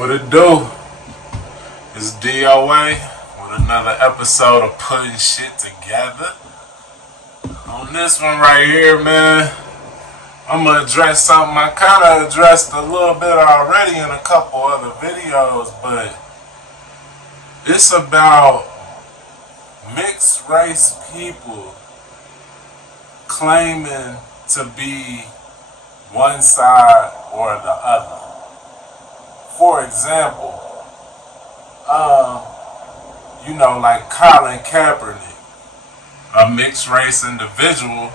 What it do? It's DOA with another episode of Putting Shit Together. On this one right here, man, I'm gonna address something I kind of addressed a little bit already in a couple other videos, but it's about mixed race people claiming to be one side or the other. For example, like Colin Kaepernick, a mixed race individual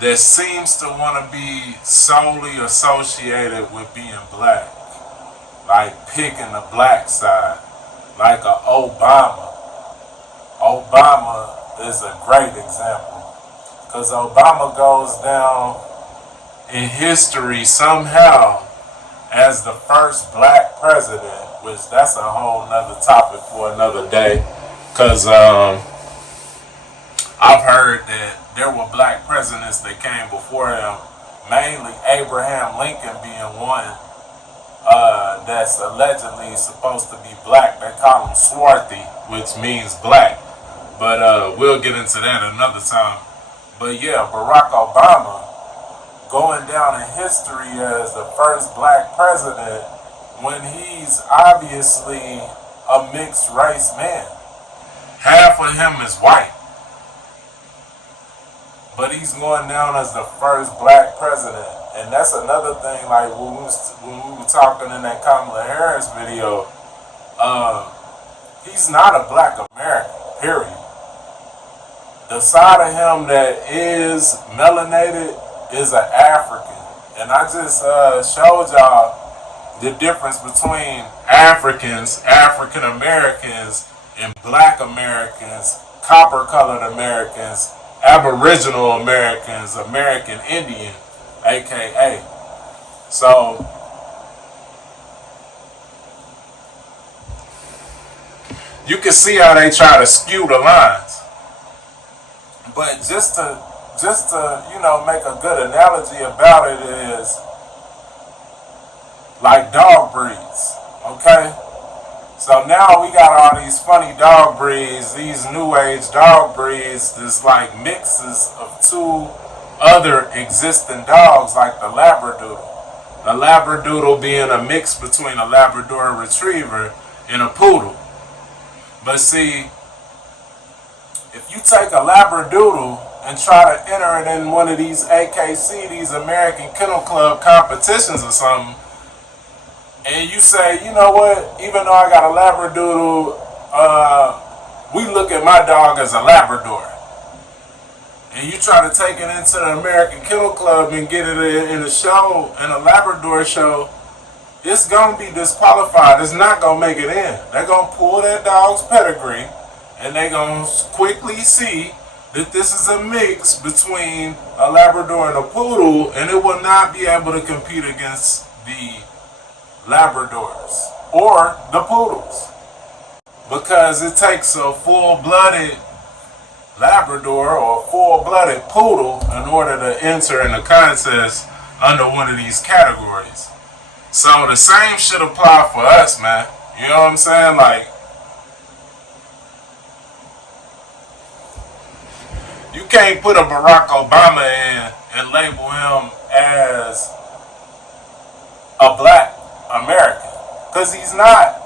that seems to want to be solely associated with being black, like picking the black side, like a Obama. Obama is a great example because Obama goes down in history somehow as the first black president, which that's a whole nother topic for another day, because I've heard that there were black presidents that came before him, mainly Abraham Lincoln being one that's allegedly supposed to be black. They call him Swarthy, which means black, but we'll get into that another time. But yeah, Barack Obama going down in history as the first black president when he's obviously a mixed race man. Half of him is white, but he's going down as the first black president. And that's another thing, like when we were talking in that Kamala Harris video, he's not a black American, period. The side of him that is melanated is an African. And I just showed y'all the difference between Africans, African Americans, and black Americans, copper colored Americans, Aboriginal Americans, American Indian, aka. So you can see how they try to skew the lines. But just to make a good analogy about it is like dog breeds, okay? So now we got all these funny dog breeds, these new age dog breeds, this like mixes of two other existing dogs, like the Labradoodle. The Labradoodle being a mix between a Labrador Retriever and a Poodle. But see, if you take a Labradoodle and try to enter it in one of these AKC, these American Kennel Club competitions or something, and you say, you know what, even though I got a Labradoodle, we look at my dog as a Labrador. And you try to take it into the American Kennel Club and get it in a show, in a Labrador show, it's going to be disqualified. It's not going to make it in. They're going to pull that dog's pedigree, and they're going to quickly see that this is a mix between a Labrador and a Poodle, and it will not be able to compete against the Labradors or the Poodles, because it takes a full-blooded Labrador or a full-blooded Poodle in order to enter in the contest under one of these categories. So the same should apply for us, man. You know what I'm saying? Like, you can't put a Barack Obama in and label him as a black American, because he's not.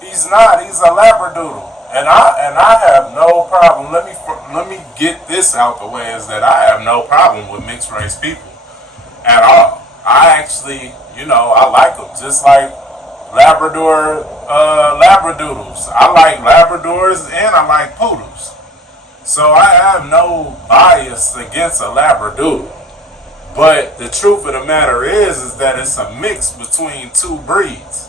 He's a Labradoodle, and I have no problem. Let me get this out the way: is that I have no problem with mixed race people at all. I actually, I like them, just like Labradoodles. I like Labradors and I like Poodles. So I have no bias against a Labradoodle. But the truth of the matter is that it's a mix between two breeds.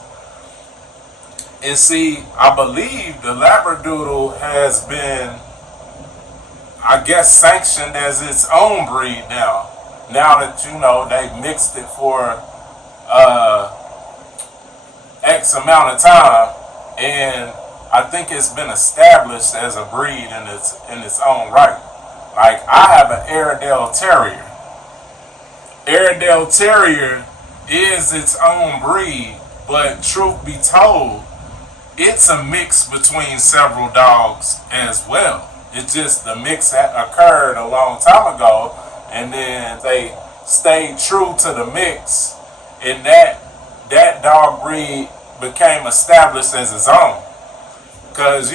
And see, I believe the Labradoodle has been, I guess, sanctioned as its own breed now. Now that, they've mixed it for X amount of time, and I think it's been established as a breed in its own right. Like, I have an Airedale Terrier. Airedale Terrier is its own breed But truth be told, it's a mix between several dogs as well. It's just the mix that occurred a long time ago, and then they stayed true to the mix, and that dog breed became established as its own. Because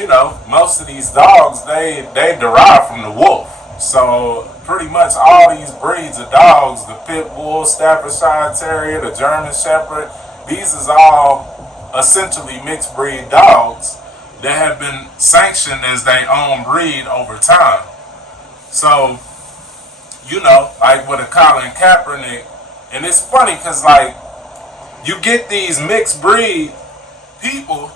most of these dogs they derive from the wolf. So pretty much all these breeds of dogs, the pit bull, Staffordshire Terrier, the German Shepherd, these is all essentially mixed breed dogs that have been sanctioned as their own breed over time. So like with a Colin Kaepernick, and it's funny because like you get these mixed breed people,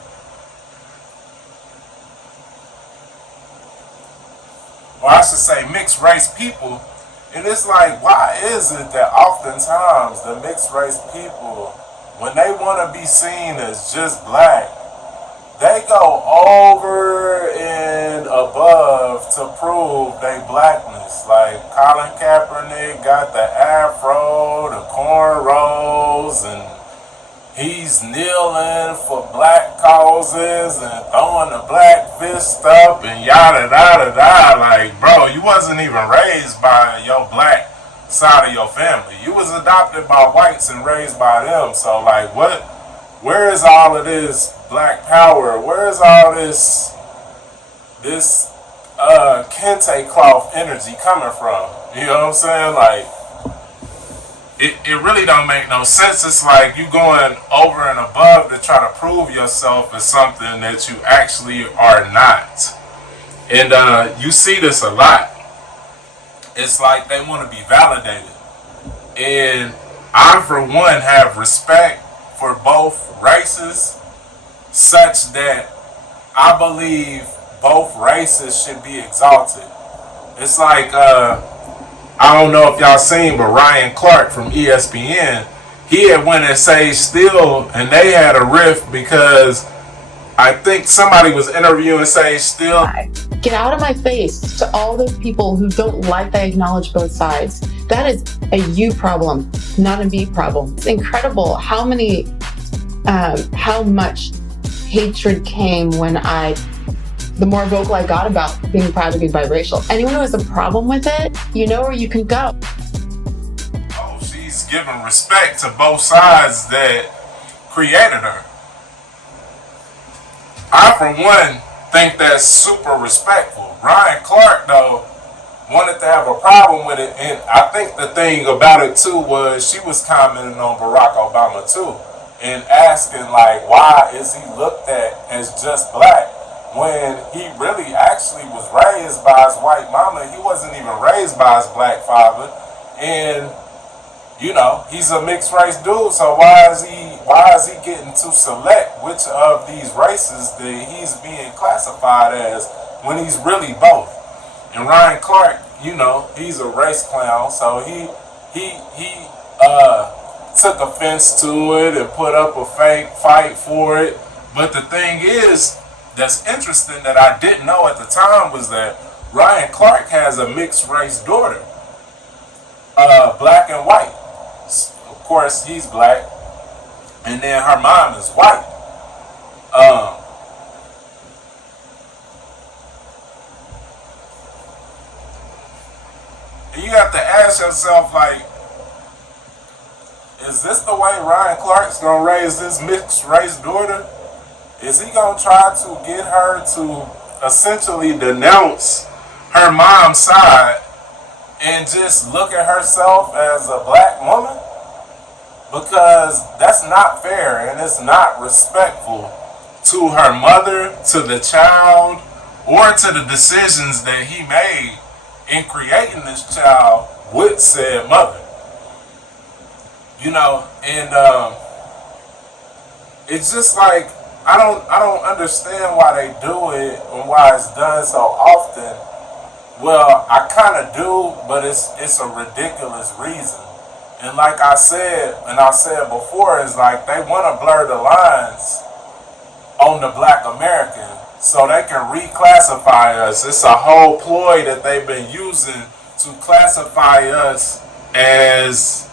or I should say mixed race people, and it's like, why is it that oftentimes the mixed race people, when they want to be seen as just black, they go over and above to prove their blackness? Like Colin Kaepernick got the afro, the cornrows, and he's kneeling for black causes and throwing the black fist up and yada yada yada. Like, bro, you wasn't even raised by your black side of your family. You was adopted by whites and raised by them. So like, what? Where is all of this black power? Where is all this kente cloth energy coming from? You know what I'm saying? Like, it really don't make no sense. It's like you going over and above to try to prove yourself as something that you actually are not. And you see this a lot. It's like they want to be validated. And I, for one, have respect for both races, such that I believe both races should be exalted. It's like, I don't know if y'all seen, but Ryan Clark from ESPN, he had went at Sage Steele, and they had a rift because I think somebody was interviewing Sage Steele. Get out of my face to all those people who don't like that I acknowledge both sides. That is a you problem, not a me problem. It's incredible how much hatred came when the more vocal I got about being proud to be biracial. Anyone who has a problem with it, you know where you can go. Oh, she's giving respect to both sides that created her. I, for one, think that's super respectful. Ryan Clark, though, wanted to have a problem with it, and I think the thing about it, too, was she was commenting on Barack Obama, too, and asking, like, why is he looked at as just black when he really actually was raised by his white mama. He wasn't even raised by his black father. And he's a mixed race dude, so why is he getting to select which of these races that he's being classified as when he's really both? And Ryan Clark, he's a race clown, so he took offense to it and put up a fake fight for it. But the thing is, that's interesting that I didn't know at the time was that Ryan Clark has a mixed race daughter, black and white. Of course, he's black, and then her mom is white. And you have to ask yourself, like, is this the way Ryan Clark's gonna raise this mixed race daughter? Is he gonna try to get her to essentially denounce her mom's side and just look at herself as a black woman? Because that's not fair and it's not respectful to her mother, to the child, or to the decisions that he made in creating this child with said mother. And it's just like, I don't understand why they do it and why it's done so often. Well, I kind of do, but it's a ridiculous reason. And like I said before, is like they want to blur the lines on the black American so they can reclassify us. It's a whole ploy that they've been using to classify us as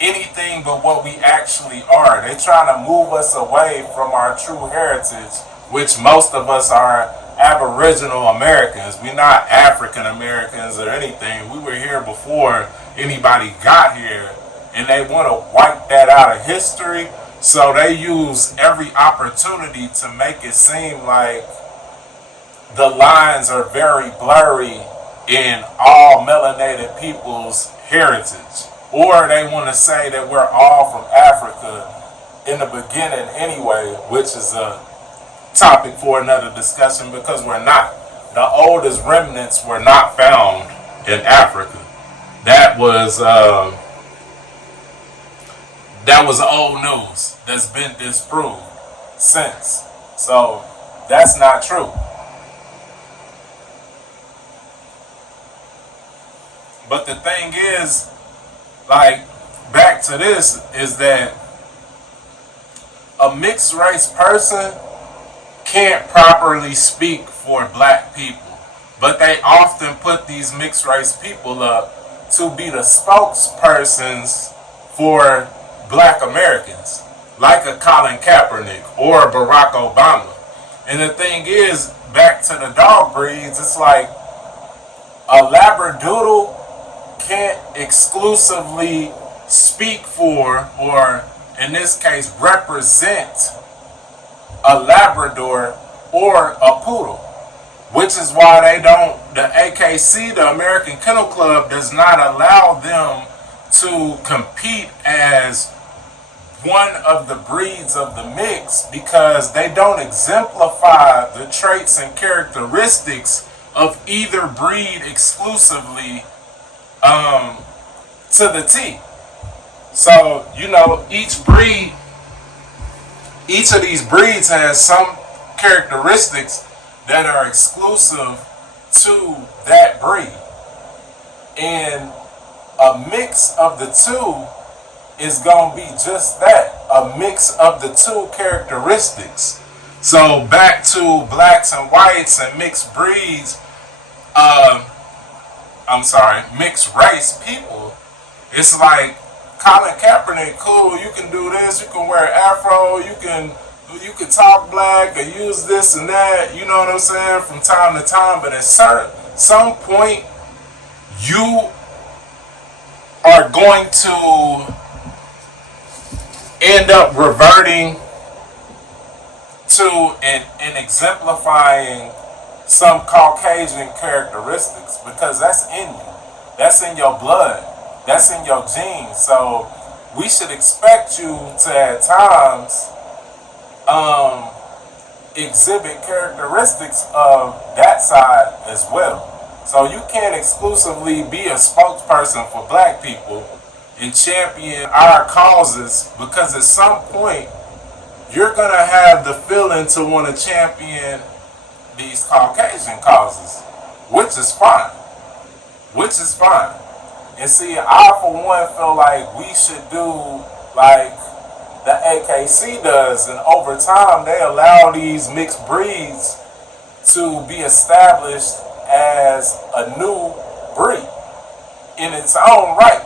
anything but what we actually are. They trying to move us away from our true heritage, which most of us are Aboriginal Americans. We're not African Americans or anything. We were here before anybody got here, and they want to wipe that out of history. So they use every opportunity to make it seem like the lines are very blurry in all melanated people's heritage. Or they want to say that we're all from Africa in the beginning anyway, which is a topic for another discussion because we're not. The oldest remnants were not found in Africa. That was old news that's been disproved since. So that's not true. But the thing is, like, back to this, is that a mixed race person can't properly speak for black people. But they often put these mixed race people up to be the spokespersons for black Americans, like a Colin Kaepernick or Barack Obama. And the thing is, back to the dog breeds, it's like a Labradoodle can't exclusively speak for, or in this case, represent a Labrador or a Poodle. Which is why the AKC, the American Kennel Club, does not allow them to compete as one of the breeds of the mix because they don't exemplify the traits and characteristics of either breed exclusively to the T. So, each of these breeds has some characteristics that are exclusive to that breed. And a mix of the two is going to be just that, a mix of the two characteristics. So back to blacks and whites and mixed breeds, mixed race people, it's like Colin Kaepernick, cool, you can do this, you can wear afro, you can talk black or use this and that, you know what I'm saying, from time to time, but at some point, you are going to end up reverting to and exemplifying some Caucasian characteristics because that's in you. That's in your blood. That's in your genes. So we should expect you to at times exhibit characteristics of that side as well. So you can't exclusively be a spokesperson for black people and champion our causes because at some point you're going to have the feeling to want to champion these Caucasian causes, which is fine. And see, I for one feel like we should do like the AKC does, and over time they allow these mixed breeds to be established as a new breed in its own right.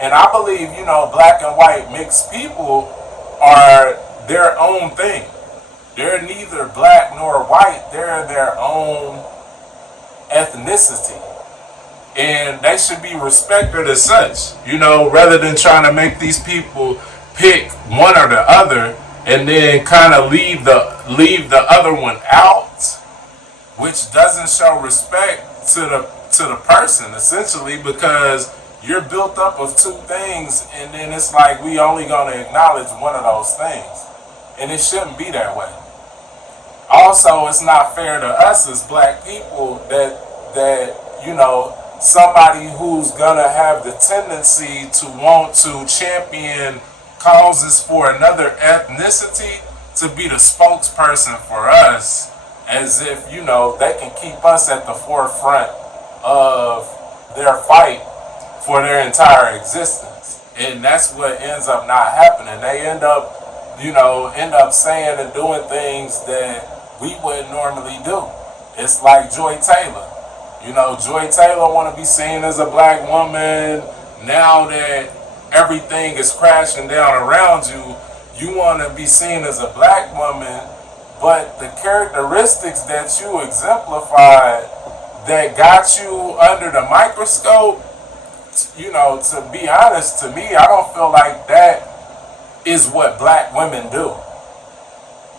And I believe, black and white mixed people are their own thing. They're neither black nor white. They're their own ethnicity. And they should be respected as such, rather than trying to make these people pick one or the other and then kind of leave the other one out, which doesn't show respect to the person, essentially, because you're built up of two things, and then it's like we only going to acknowledge one of those things. And it shouldn't be that way. Also, it's not fair to us as black people that somebody who's going to have the tendency to want to champion causes for another ethnicity to be the spokesperson for us, as if, they can keep us at the forefront of their fight for their entire existence. And that's what ends up not happening. They end up saying and doing things that we wouldn't normally do. It's like Joy Taylor. Joy Taylor want to be seen as a black woman. Now that everything is crashing down around you, you want to be seen as a black woman, but the characteristics that you exemplified that got you under the microscope, to be honest, to me, I don't feel like that is what black women do.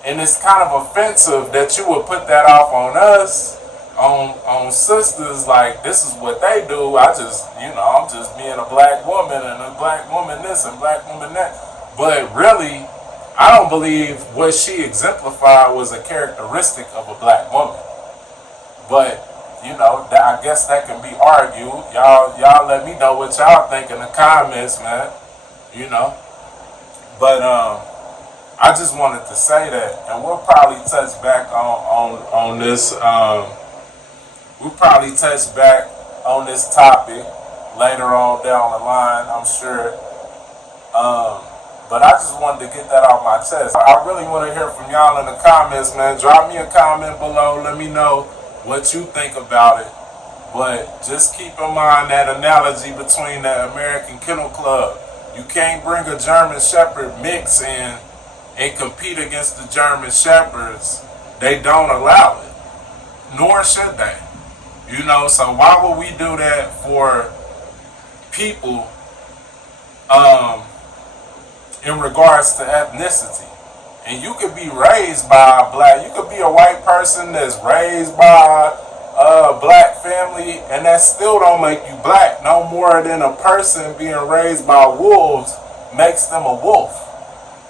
And it's kind of offensive that you would put that off on us, on sisters, like this is what they do. I'm just being a black woman and a black woman this and black woman that. But really, I don't believe what she exemplified was a characteristic of a black woman. But I guess that can be argued. Y'all let me know what y'all think in the comments, man. But I just wanted to say that, and we'll probably touch back on this. We'll probably touch back on this topic later on down the line, I'm sure. But I just wanted to get that off my chest. I really want to hear from y'all in the comments, man. Drop me a comment below. Let me know what you think about it. But just keep in mind that analogy between the American Kennel Club. You can't bring a German Shepherd mix in and compete against the German Shepherds. They don't allow it, nor should they. So why would we do that for people in regards to ethnicity? And you could be raised by a black, you could be a white person that's raised by a black family, and that still don't make you black no more than a person being raised by wolves makes them a wolf.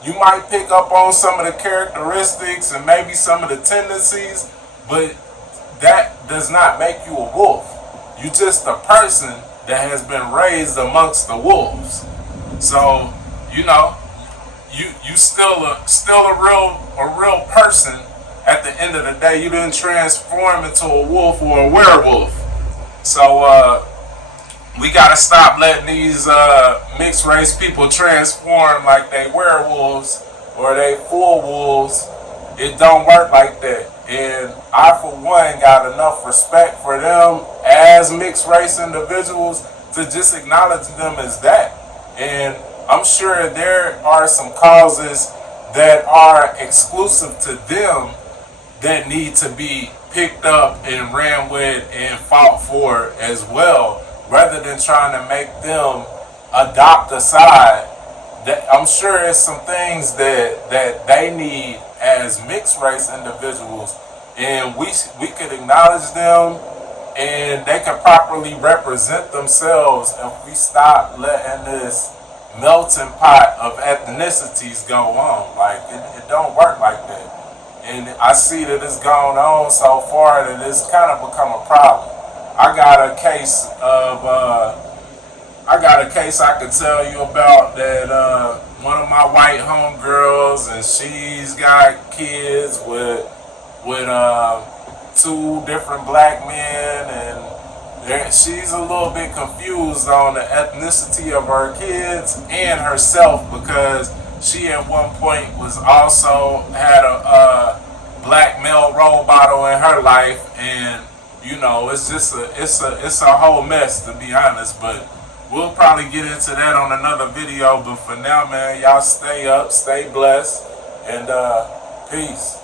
You might pick up on some of the characteristics and maybe some of the tendencies, but that does not make you a wolf. You're just a person that has been raised amongst the wolves. So, you still a real person. At the end of the day, you didn't transform into a wolf or a werewolf. So we gotta stop letting these mixed race people transform like they werewolves or they full wolves. It don't work like that. And I, for one, got enough respect for them as mixed race individuals to just acknowledge them as that. And I'm sure there are some causes that are exclusive to them that need to be picked up and ran with and fought for as well, rather than trying to make them adopt a side. That I'm sure it's some things that they need as mixed race individuals, and we could acknowledge them, and they can properly represent themselves if we stop letting this melting pot of ethnicities go on. Like it don't work like that. And I see that it's gone on so far that it's kind of become a problem. I got a case I could tell you about that one of my white homegirls, and she's got kids with two different black men, and she's a little bit confused on the ethnicity of her kids and herself, because she at one point was also had a black male role model in her life, and it's a whole mess, to be honest. But we'll probably get into that on another video. But for now, man, y'all stay up, stay blessed, and peace.